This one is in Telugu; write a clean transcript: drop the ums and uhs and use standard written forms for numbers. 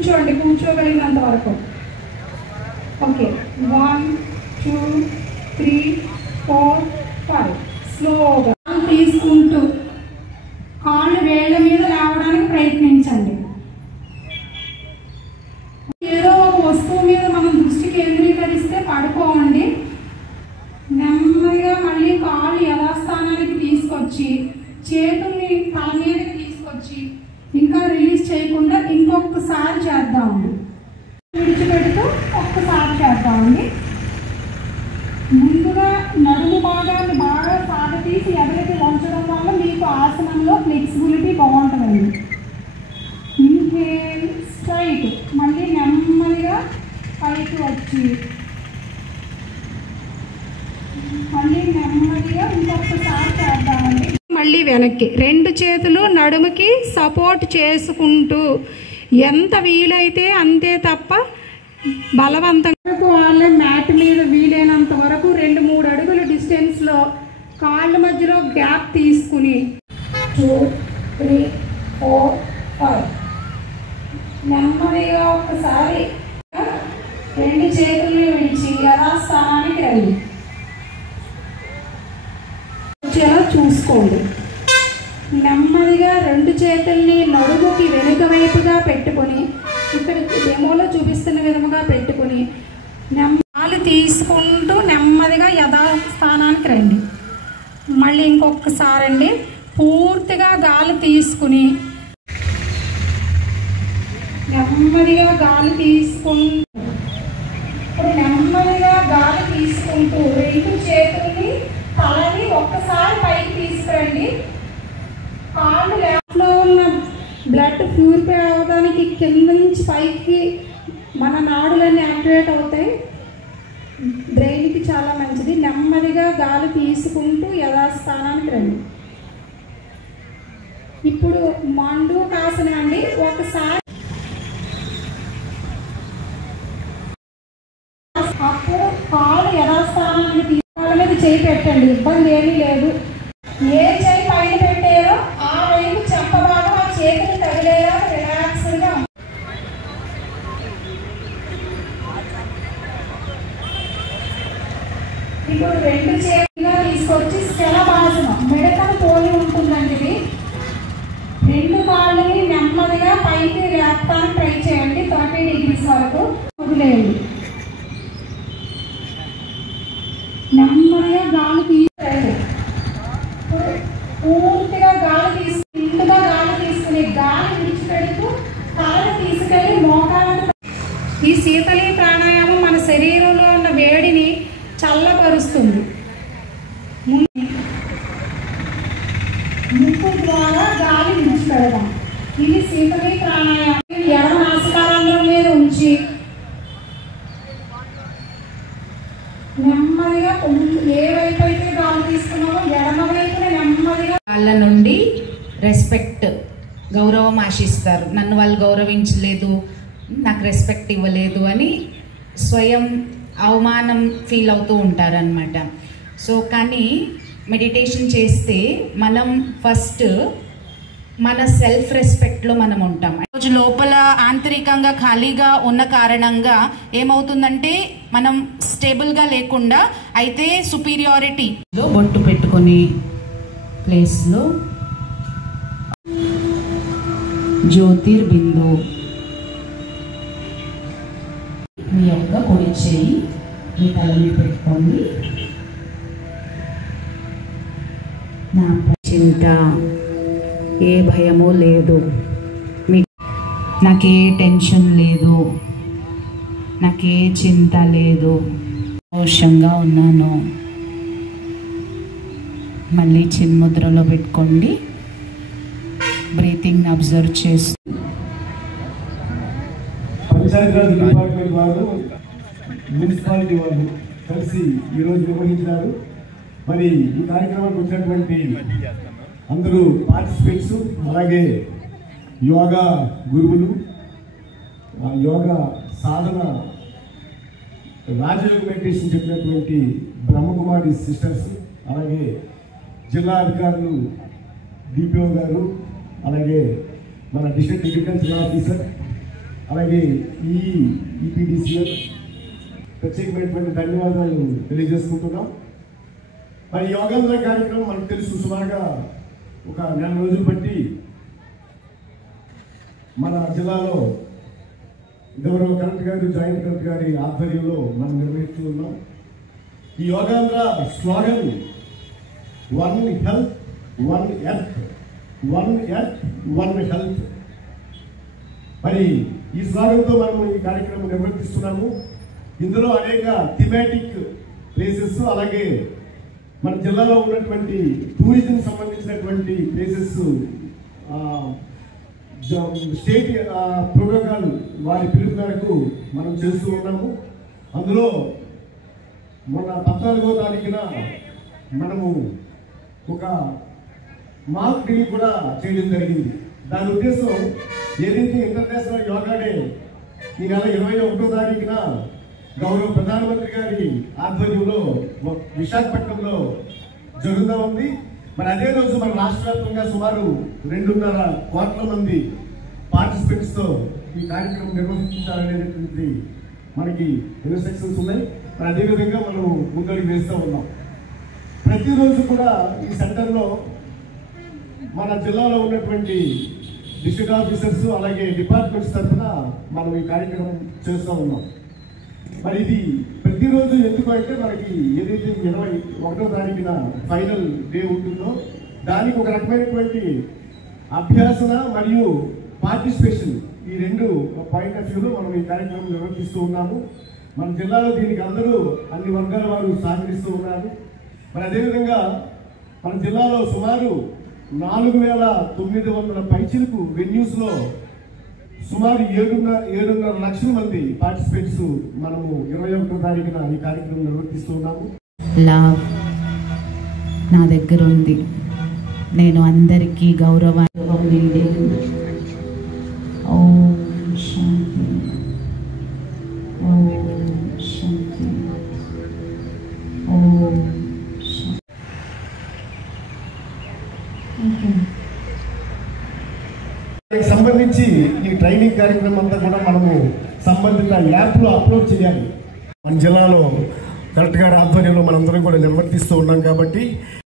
కూర్చోండి, కూర్చోగలిగినంత వరకు. ఓకే, 1 2 3 4 5. స్లోగా తీసుకుంటూ కాళ్ళు వేళ్ళ మీద లేవడానికి ప్రయత్నించండి. ఏదో ఒక వస్తువు మీద మనం దృష్టి కేంద్రీకరిస్తే పడుకోండి. నెమ్మదిగా మళ్ళీ కాళ్ళు యథాస్థానానికి తీసుకొచ్చి చేతుల్ని తల మీదకి తీసుకొచ్చి ఇంకా రిలీజ్ చేయకుండా ఇంకొకసారి చేద్దామండి. విడిచిపెడుతూ ఒక్కసారి చేద్దామండి. ముందుగా నడుము భాగాన్ని బాగా సాగతీసి ఎదరికి వంచడం వల్ల మీకు ఆసనంలో ఫ్లెక్సిబిలిటీ బాగుంటుందండి. ఇన్హేల్ స్ట్రైట్, మళ్ళీ నెమ్మదిగా పైకి వచ్చి మళ్ళీ నెమ్మదిగా ఇంకొకసారి చేద్దామండి. మళ్ళీ వెనక్కి 2 చేతులు నడుముకి సపోర్ట్ చేసుకుంటూ ఎంత వీలైతే అంతే తప్ప బలవంతంగా వాళ్ళే మ్యాట్ మీద వీలైనంత వరకు 2-3 అడుగుల డిస్టెన్స్లో కాళ్ళ మధ్యలో గ్యాప్ తీసుకుని 2 3 4 5 నెమ్మదిగా ఒకసారి 2 చేతుల్ని విడిచి యథాస్థానానికి రండి. వచ్చేలా చూసుకోండి. నెమ్మదిగా 2 చేతుల్ని నడుముకి వెనుక వైపుగా పెట్టుకొని ఇక్కడ డెమోలో చూపిస్తున్న విధముగా పెట్టుకుని గాలి తీసుకుంటూ నెమ్మదిగా యథాస్థానానికి రండి. మళ్ళీ ఇంకొకసారి అండి, పూర్తిగా గాలి తీసుకుని నెమ్మదిగా గాలి తీసుకుంటూ ఇప్పుడు నెమ్మదిగా గాలి తీసుకుంటూ 2 చేతుల్ని తలని ఒక్కసారి పైకి తీసుకురండి. కాళ్ళు లెఫ్ట్లో ఉన్న బ్లడ్ ప్యూరిఫై అవ్వడానికి కింద నుంచి పైకి మన నాడులన్నీ యాక్టివేట్ అవుతాయి. బ్రెయిన్కి చాలా మంచిది. నెమ్మదిగా గాలి తీసుకుంటూ యథాస్థానానికి రండి. ఇప్పుడు మండూకాసన అండి. ఒకసారి అప్పుడు కాళ్ళు యథాస్థానానికి తీసుకోవడం మీద చేయి పెట్టండి, ఇబ్బంది ఏమీ లేదు. ఏ చేయి పైన పెట్టారో ఆ వైపు చెప్పబాగా ఆ చేతులు తగిలేలా రిలాక్స్గా. ఇప్పుడు 2 చేతులుగా తీసుకొచ్చి స్థలభాసనం మెడకను పోలి ఉంటుందండి. ఇది 2 కాళ్ళని నెమ్మదిగా పైకి లేపడానికి ట్రై చేయండి. 30 degrees వరకు వదిలేయండి. నెమ్మదిగా గాలి తీసుకోండి. పూర్తిగా గాలి ఇందుగా గాలి తీసుకుని గాలి విడిచిపెడుతూ కాళ్ళు తీసుకెళ్ళి మోకాళ్ళను. ఈ శీతలి ప్రాణాయామం మన శరీరంలో ఉన్న వేడిని చల్లపరుస్తుంది. ముక్కు ద్వారా గాలి విడిచిపెడదాం. ఇది శీతలి ప్రాణాయామం. ఎడమ నాసికారంధ్రం మీద ఉంచి నెమ్మదిగా ఏ వైపు అయితే గాలి తీసుకున్నామో ఎడమ వైపున నెమ్మదిగా. వాళ్ళ నుండి రెస్పెక్ట్, గౌరవం ఆశిస్తారు. నన్ను వాళ్ళు గౌరవించలేదు, నాకు రెస్పెక్ట్ ఇవ్వలేదు అని స్వయం అవమానం ఫీల్ అవుతూ ఉంటారనమాట. సో కానీ మెడిటేషన్ చేస్తే మనం ఫస్ట్ మన సెల్ఫ్ రెస్పెక్ట్లో మనం ఉంటాం. రోజు లోపల ఆంతరికంగా ఖాళీగా ఉన్న కారణంగా ఏమవుతుందంటే మనం స్టేబుల్గా లేకుండా అయితే సుపీరియారిటీలో బొట్టు పెట్టుకొని ప్లేస్లో జ్యోతిర్బిందు మీ యొక్క పొడి చేయి మీ తల మీద పెట్టుకోండి. నా చింత ఏ భయము లేదు, నాకే టెన్షన్ లేదు, నాకే చింత లేదు, సంతోషంగా ఉన్నాను. మళ్ళీ చిన్ముద్రలో పెట్టుకోండి. బ్రీతింగ్ అబ్జర్వ్ చేస్తూ పంచాయతీరాజ్ డిపార్ట్మెంట్ వాళ్ళు, మున్సిపాలిటీ వాళ్ళు కలిసి ఈరోజు నిర్వహించారు. మరి ఈ కార్యక్రమానికి వచ్చినటువంటి అందరూ పార్టిసిపేట్స్, అలాగే యోగా గురువులు, యోగా సాధన రాజయోగ మెడిటేషన్ చెప్పినటువంటి బ్రహ్మకుమారి సిస్టర్స్, అలాగే జిల్లా అధికారులు డిపిఓ గారు, అలాగే మన డిస్ట్రిక్ట్ అగ్రికల్చర్ ఆఫీసర్, అలాగే ఈపీడీసీఎల్ ప్రత్యేకమైనటువంటి ధన్యవాదాలు తెలియజేసుకుంటున్నాం. మరి యోగాంధ్ర కార్యక్రమం మనకు తెలుసు, సుమారుగా ఒక 4 రోజులు బట్టి మన జిల్లాలో గౌరవ కలెక్టర్ గారు, జాయింట్ కలెక్టర్ గారి ఆధ్వర్యంలో మనం నిర్వహిస్తూ ఉన్నాం. ఈ Yogandhra slogan one health one earth, one earth one health. మరి ఈ స్లోగన్తో మనం ఈ కార్యక్రమం నిర్వర్తిస్తున్నాము. ఇందులో అనేక థిమాటిక్ ప్లేసెస్, అలాగే మన జిల్లాలో ఉన్నటువంటి టూరిజం సంబంధించినటువంటి ప్లేసెస్ స్టేట్ ప్రోటోకాల్ వారి పిలుపు మేరకు మనం చేస్తూ ఉన్నాము. అందులో మొన్న 14వ తారీఖున మనము ఒక మాక్ డ్రిల్ కూడా చేయడం జరిగింది. దాని ఉద్దేశం ఏదైతే ఇంటర్నేషనల్ యోగా డే ఈ నెల 21వ తారీఖున గౌరవ ప్రధానమంత్రి గారి ఆధ్వర్యంలో విశాఖపట్నంలో జరుగుతూ ఉంది. మరి అదే రోజు మన రాష్ట్ర వ్యాప్తంగా సుమారు 2.5 కోట్ల మంది పార్టిసిపెంట్స్తో ఈ కార్యక్రమం నిర్వహించాలనేటువంటి మనకి ఇన్స్ట్రక్షన్స్ ఉన్నాయి. మరి అదేవిధంగా మనం ముందడుగు వేస్తూ ఉన్నాం. ప్రతిరోజు కూడా ఈ సెంటర్లో మన జిల్లాలో ఉన్నటువంటి డిస్ట్రిక్ట్ ఆఫీసర్స్ అలాగే డిపార్ట్మెంట్స్ తరఫున మనం ఈ కార్యక్రమం చేస్తూ ఉన్నాం. మరి ఇది ప్రతిరోజు ఎందుకు అంటే మనకి ఏదైతే 21వ తారీఖున ఫైనల్ డే ఉంటుందో దానికి ఒక రకమైనటువంటి అభ్యాసన మరియు పార్టిసిపేషన్, ఈ 2 పాయింట్ ఆఫ్ వ్యూలో మనం ఈ కార్యక్రమం నిర్వహిస్తూ ఉన్నాము. మన జిల్లాలో దీనికి అందరూ అన్ని వర్గాల వారు సహకరిస్తూ ఉన్నారు. మరి అదేవిధంగా మన జిల్లాలో సుమారు 4,900 పైచిలకు వెన్యూస్లో సుమారు 7.5 లక్షల మంది పార్టిసిపేట్స్ మనము 21వ తారీఖున ఈ కార్యక్రమం నిర్వర్తిస్తూ ఉన్నాము. లవ్ నా దగ్గర ఉంది. నేను అందరికీ గౌరవం నిండి ఓం శాంతి, ఓం శాంతి, ఓం శాంతి. దానికి సంబంధించి ఈ ట్రైనింగ్ కార్యక్రమం అంతా కూడా మనము సంబంధిత యాప్లో అప్లోడ్ చేయాలి. మన జిల్లాలో కలెక్టర్ గారి ఆధ్వర్యంలో మనందరం కూడా నిర్వర్తిస్తూ ఉన్నాం కాబట్టి